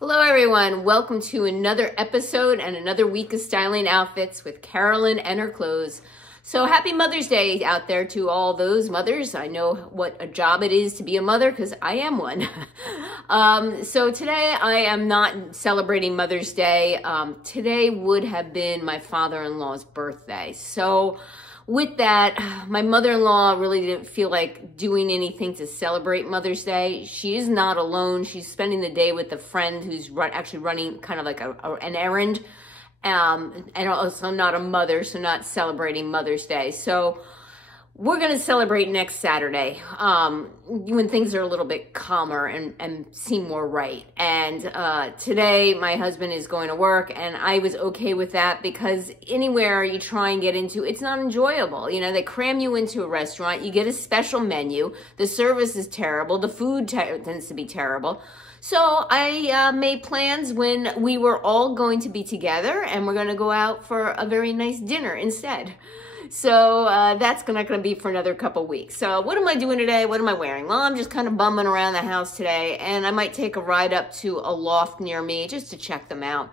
Hello everyone, welcome to another episode and another week of styling outfits with Carolyn and her clothes. So happy Mother's Day out there to all those mothers. I know what a job it is to be a mother because I am one. So today I am not celebrating Mother's Day. Today would have been my father-in-law's birthday. So with that, my mother-in-law really didn't feel like doing anything to celebrate Mother's Day. She is not alone. She's spending the day with a friend who's actually running kind of like an errand. And also not a mother, so not celebrating Mother's Day. So we're going to celebrate next Saturday when things are a little bit calmer and seem more right. And today my husband is going to work, and I was okay with that because anywhere you try and get into, it's not enjoyable. You know, they cram you into a restaurant, you get a special menu, the service is terrible, the food tends to be terrible. So I made plans when we were all going to be together, and we're going to go out for a very nice dinner instead. So that's not going to be for another couple weeks. So what am I doing today? What am I wearing? Well, I'm just kind of bumming around the house today, and I might take a ride up to a loft near me just to check them out.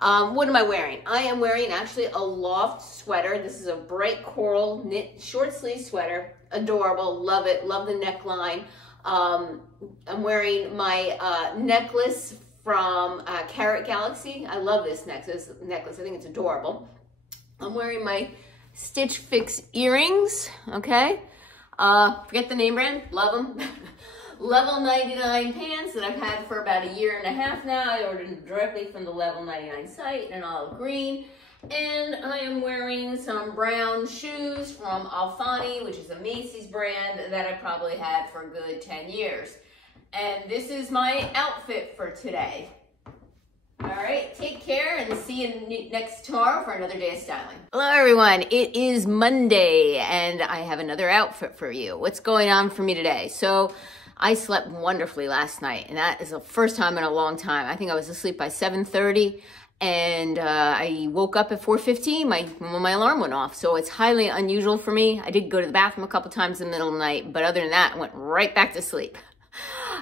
What am I wearing? I am wearing actually a loft sweater. This is a bright coral knit short sleeve sweater. Adorable. Love it. Love the neckline. I'm wearing my necklace from Carrot Galaxy. I love this necklace. I think it's adorable. I'm wearing my Stitch Fix earrings, okay? Forget the name brand, love them. Level 99 pants that I've had for about a year and a half now. I ordered them directly from the Level 99 site in olive green. And I am wearing some brown shoes from Alfani, which is a Macy's brand that I probably had for a good 10 years. And this is my outfit for today. All right, take care and see you next tomorrow for another day of styling. Hello everyone, it is Monday and I have another outfit for you. What's going on for me today? So I slept wonderfully last night, and that is the first time in a long time. I think I was asleep by 7:30 and I woke up at 4:15 when my alarm went off. So it's highly unusual for me. I did go to the bathroom a couple times in the middle of the night, but other than that, I went right back to sleep.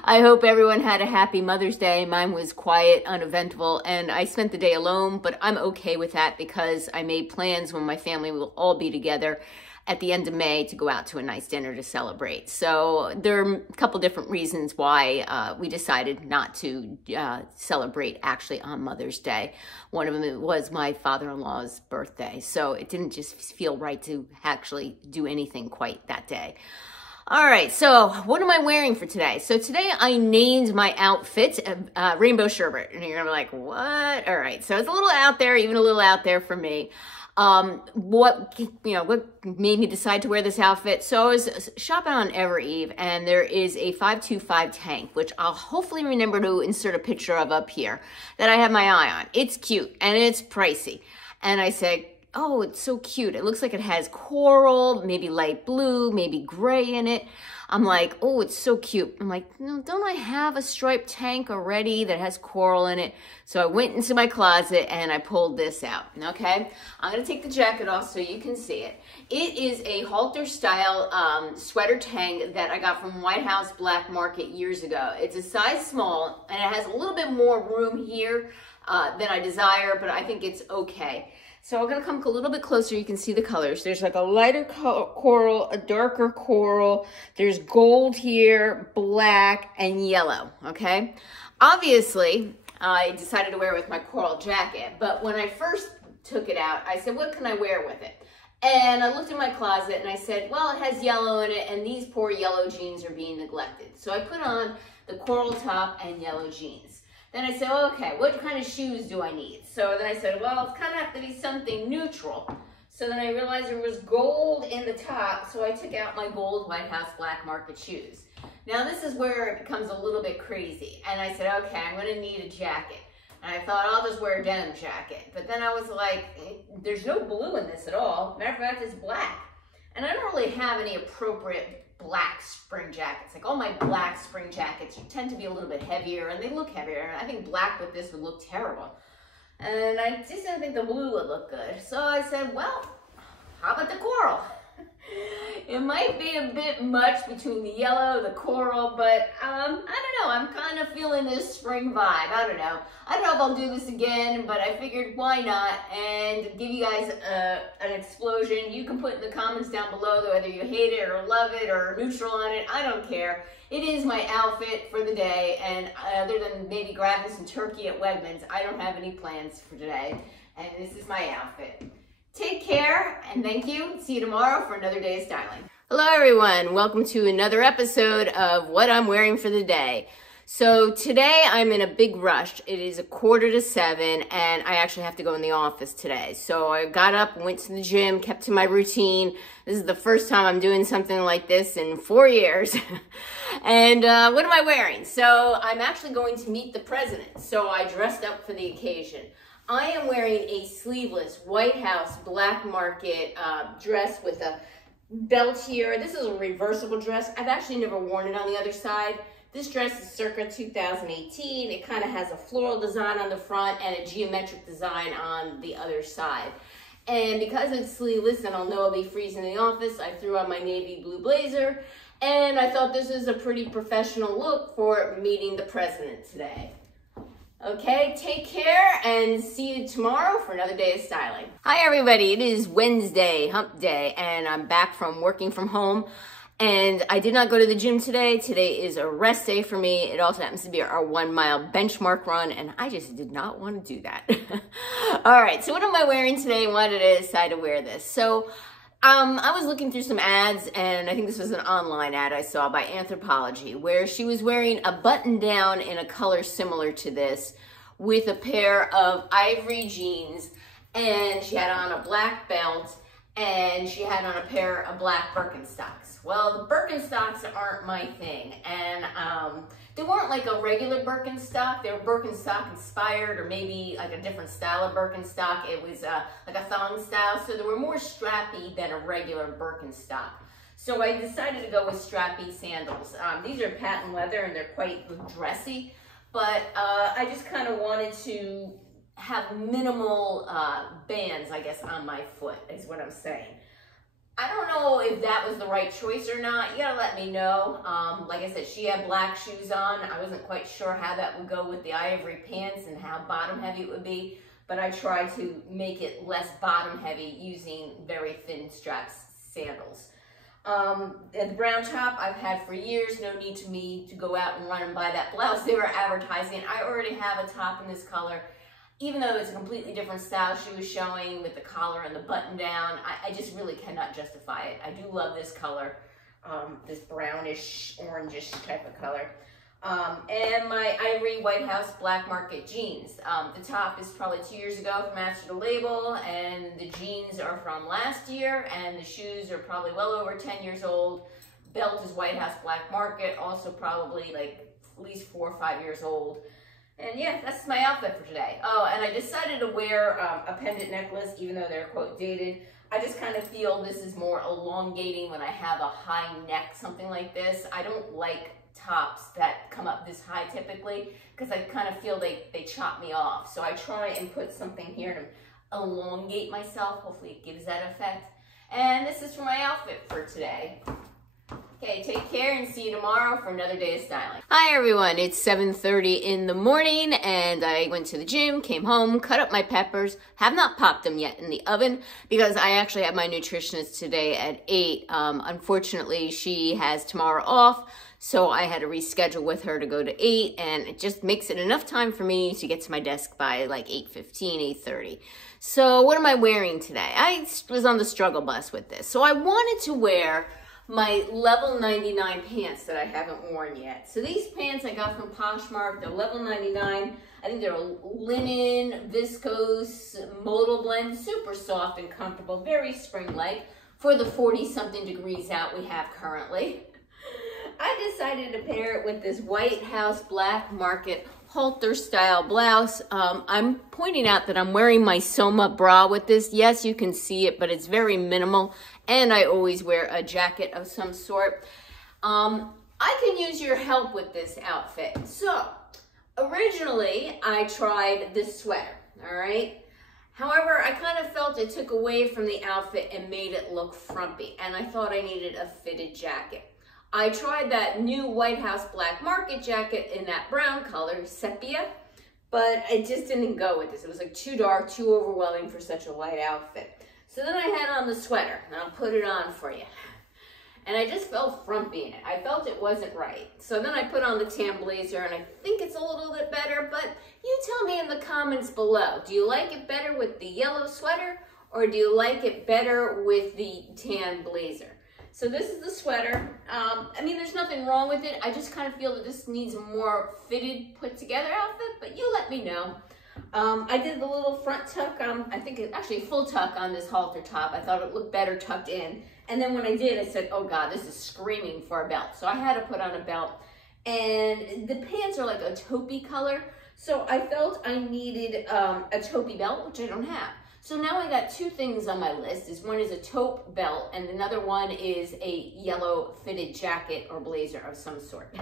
I hope everyone had a happy Mother's Day. Mine was quiet, uneventful, and I spent the day alone, but I'm okay with that because I made plans when my family will all be together at the end of May to go out to a nice dinner to celebrate. So there are a couple different reasons why we decided not to celebrate actually on Mother's Day. One of them was my father-in-law's birthday, so it didn't just feel right to actually do anything quite that day. All right, so what am I wearing for today? So today I named my outfit Rainbow Sherbet, and you're gonna be like, what? All right, so it's a little out there, even a little out there for me. What made me decide to wear this outfit? So I was shopping on Ever Eve, and there is a 525 tank, which I'll hopefully remember to insert a picture of up here, that I have my eye on. It's cute, and it's pricey. And I said, oh, it's so cute. It looks like it has coral, maybe light blue, maybe gray in it. I'm like, oh, it's so cute. I'm like, no, don't I have a striped tank already that has coral in it? So I went into my closet and I pulled this out, okay? I'm gonna take the jacket off so you can see it. It is a halter style sweater tank that I got from White House Black Market years ago. It's a size small and it has a little bit more room here than I desire, but I think it's okay. So I'm gonna come a little bit closer. You can see the colors. There's like a lighter coral, a darker coral. There's gold here, black, and yellow, okay? Obviously, I decided to wear it with my coral jacket, but when I first took it out, I said, what can I wear with it? And I looked in my closet and I said, well, it has yellow in it and these poor yellow jeans are being neglected. So I put on the coral top and yellow jeans. Then I said, well, okay, what kind of shoes do I need? So then I said, well, it's kind of have to be something neutral. So then I realized there was gold in the top, so I took out my gold White House Black Market shoes. Now this is where it becomes a little bit crazy. And I said, okay, I'm gonna need a jacket. And I thought, I'll just wear a denim jacket. But then I was like, there's no blue in this at all. Matter of fact, it's black. And I don't really have any appropriate black spring jackets. Like all my black spring jackets tend to be a little bit heavier and they look heavier. I think black with this would look terrible. And I just didn't think the blue would look good. So I said, well, how about the coral? It might be a bit much between the yellow, the coral, but I don't know. I'm kind of feeling this spring vibe. I don't know. I don't know if I'll do this again, but I figured why not and give you guys an explosion. You can put in the comments down below whether you hate it or love it or neutral on it. I don't care. It is my outfit for the day, and other than maybe grabbing some turkey at Wegmans, I don't have any plans for today, and this is my outfit. Take care, and thank you. See you tomorrow for another day of styling. Hello, everyone. Welcome to another episode of What I'm Wearing for the Day. So today I'm in a big rush. It is 6:45, and I actually have to go in the office today. So I got up, went to the gym, kept to my routine. This is the first time I'm doing something like this in 4 years. And what am I wearing? So I'm actually going to meet the president. So I dressed up for the occasion. I am wearing a sleeveless White House black market dress with a belt here. This is a reversible dress. I've actually never worn it on the other side. This dress is circa 2018. It kind of has a floral design on the front and a geometric design on the other side. And because it's sleeveless and I'll know I'll be freezing in the office, I threw on my navy blue blazer. And I thought this is a pretty professional look for meeting the president today. Okay, take care and see you tomorrow for another day of styling. Hi everybody, it is Wednesday, hump day, and I'm back from working from home. And I did not go to the gym today. Today is a rest day for me. It also happens to be our 1 mile benchmark run, and I just did not want to do that. All right, so what am I wearing today and why did I decide to wear this? So I was looking through some ads, and I think this was an online ad I saw by Anthropology, where she was wearing a button down in a color similar to this with a pair of ivory jeans, and she had on a black belt, and she had on a pair of black Birkenstocks. Well, the Birkenstocks aren't my thing, and they weren't like a regular Birkenstock. They were Birkenstock inspired, or maybe like a different style of Birkenstock. It was like a thong style, so they were more strappy than a regular Birkenstock. So I decided to go with strappy sandals. These are patent leather and they're quite dressy, but I just kind of wanted to have minimal bands, I guess, on my foot, is what I'm saying. I don't know if that was the right choice or not. You gotta let me know. Like I said, she had black shoes on. I wasn't quite sure how that would go with the ivory pants and how bottom heavy it would be, but I tried to make it less bottom heavy using very thin straps sandals. The brown top I've had for years. No need to me to go out and run and buy that blouse they were advertising. I already have a top in this color. Even though it's a completely different style she was showing with the collar and the button down, I just really cannot justify it. I do love this color, this brownish, orangish type of color. And my ivory White House black market jeans. The top is probably 2 years ago from Master the Label, and the jeans are from last year, and the shoes are probably well over 10 years old. Belt is White House black market, also probably like at least 4 or 5 years old. And yeah, that's my outfit for today. Oh, and I decided to wear a pendant necklace, even though they're quote dated. I just kind of feel this is more elongating when I have a high neck, something like this. I don't like tops that come up this high typically, because I kind of feel they chop me off. So I try and put something here to elongate myself. Hopefully it gives that effect. And this is for my outfit for today. Okay, take care and see you tomorrow for another day of styling. Hi everyone, it's 7:30 in the morning and I went to the gym, came home, cut up my peppers, have not popped them yet in the oven because I actually have my nutritionist today at 8. Unfortunately, she has tomorrow off, so I had to reschedule with her to go to 8, and it just makes it enough time for me to get to my desk by like 8:15, 8:30. So what am I wearing today? I was on the struggle bus with this. So I wanted to wear my level 99 pants that I haven't worn yet. So these pants I got from Poshmark. They're level 99. I think they're a linen, viscose, modal blend, super soft and comfortable, very spring-like for the 40-something degrees out we have currently. I decided to pair it with this White House black market halter style blouse. I'm pointing out that I'm wearing my Soma bra with this. Yes, you can see it, but it's very minimal. And I always wear a jacket of some sort. I can use your help with this outfit. So, originally, I tried this sweater, all right? However, I kind of felt it took away from the outfit and made it look frumpy, and I thought I needed a fitted jacket. I tried that new White House Black Market jacket in that brown color, sepia, but it just didn't go with this. It was like too dark, too overwhelming for such a light outfit. So then I had on the sweater, and I'll put it on for you. And I just felt frumpy in it. I felt it wasn't right. So then I put on the tan blazer, and I think it's a little bit better, but you tell me in the comments below. Do you like it better with the yellow sweater, or do you like it better with the tan blazer? So this is the sweater. I mean, there's nothing wrong with it. I just kind of feel that this needs a more fitted, put together outfit, but you let me know. I did the little front tuck, I think it's actually a full tuck on this halter top. I thought it looked better tucked in. And then when I did, I said, oh God, this is screaming for a belt. So I had to put on a belt. And the pants are like a taupey color. So I felt I needed a taupey belt, which I don't have. So now I got two things on my list. One is a taupe belt, and another one is a yellow fitted jacket or blazer of some sort.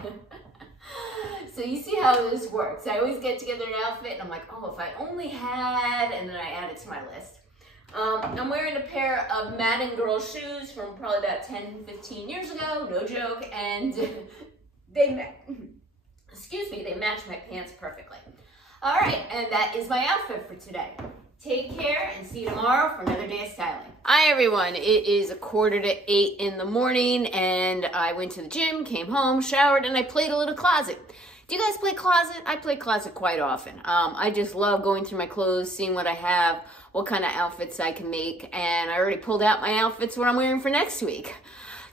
So you see how this works. I always get together an outfit, and I'm like, oh, if I only had, and then I add it to my list. I'm wearing a pair of Madden girl shoes from probably about 10, 15 years ago, no joke, and they match my pants perfectly. All right, and that is my outfit for today. Take care and see you tomorrow for another day of styling. Hi everyone, it is 7:45 in the morning and I went to the gym, came home, showered, and I played a little closet. Do you guys play closet? I play closet quite often. I just love going through my clothes, seeing what I have, what kind of outfits I can make, and I already pulled out my outfits, what I'm wearing for next week.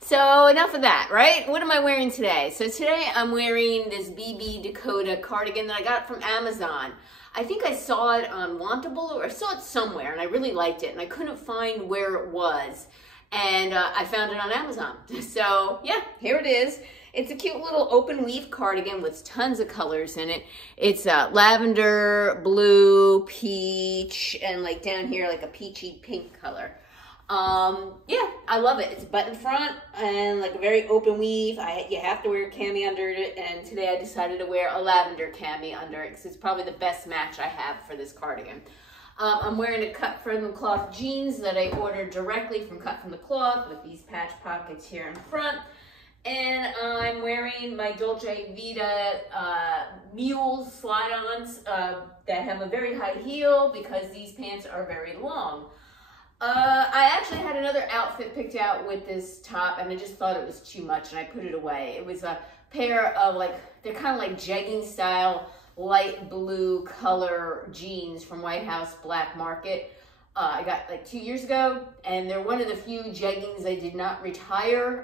So enough of that, right? What am I wearing today? So today I'm wearing this BB Dakota cardigan that I got from Amazon. I think I saw it on Wantable, or I saw it somewhere, and I really liked it, and I couldn't find where it was. And I found it on Amazon. So yeah, here it is. It's a cute little open weave cardigan with tons of colors in it. It's lavender, blue, peach, and like down here, like a peachy pink color. Yeah, I love it. It's button front and like a very open weave. You have to wear a cami under it, and today I decided to wear a lavender cami under it because it's probably the best match I have for this cardigan. I'm wearing a Cut from the Cloth jeans that I ordered directly from Cut from the Cloth with these patch pockets here in front. And I'm wearing my Dolce Vita mule slide-ons that have a very high heel because these pants are very long. I actually had another outfit picked out with this top, and I just thought it was too much, and I put it away. It was a pair of they're kind of like jegging style, light blue color jeans from White House Black Market. I got like 2 years ago, and they're one of the few jeggings I did not retire,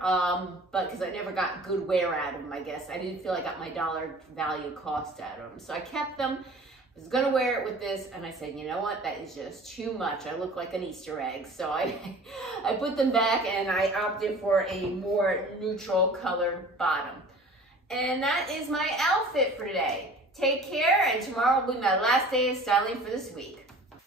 but because I never got good wear out of them, I guess. I didn't feel I got my dollar value cost out of them. So I kept them. I was gonna wear it with this, and I said, you know what, that is just too much. I look like an Easter egg. So I put them back, and I opted for a more neutral color bottom. And that is my outfit for today. Take care, and tomorrow will be my last day of styling for this week.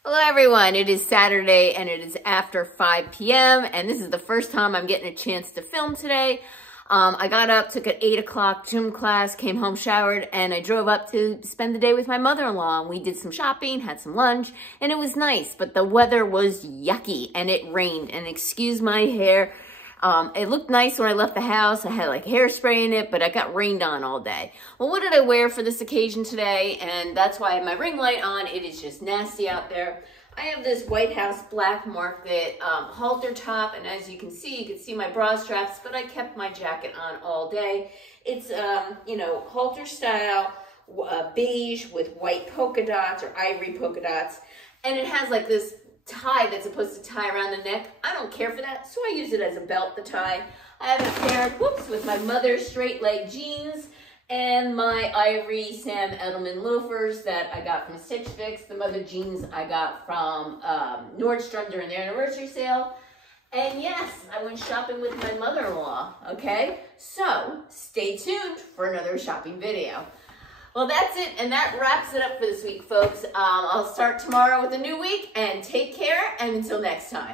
Hello everyone, it is Saturday, and it is after 5 p.m., and this is the first time I'm getting a chance to film today. I got up, took an 8 o'clock gym class, came home, showered, and I drove up to spend the day with my mother-in-law. We did some shopping, had some lunch, and it was nice, but the weather was yucky, and it rained, and excuse my hair. It looked nice when I left the house. I had like hairspray in it, but I got rained on all day. Well, what did I wear for this occasion today? And that's why I have my ring light on. It is just nasty out there. I have this White House Black Market halter top, and as you can see my bra straps, but I kept my jacket on all day. It's, you know, halter style, beige with white polka dots or ivory polka dots, and it has like this tie that's supposed to tie around the neck. I don't care for that, so I use it as a belt, the tie. I have a pair, whoops, with my mother's straight leg jeans, and my ivory Sam Edelman loafers that I got from Stitch Fix. The mother jeans I got from Nordstrom during their anniversary sale. And yes, I went shopping with my mother-in-law, okay? So, stay tuned for another shopping video. Well, that's it, and that wraps it up for this week, folks. I'll start tomorrow with a new week, and take care, and until next time.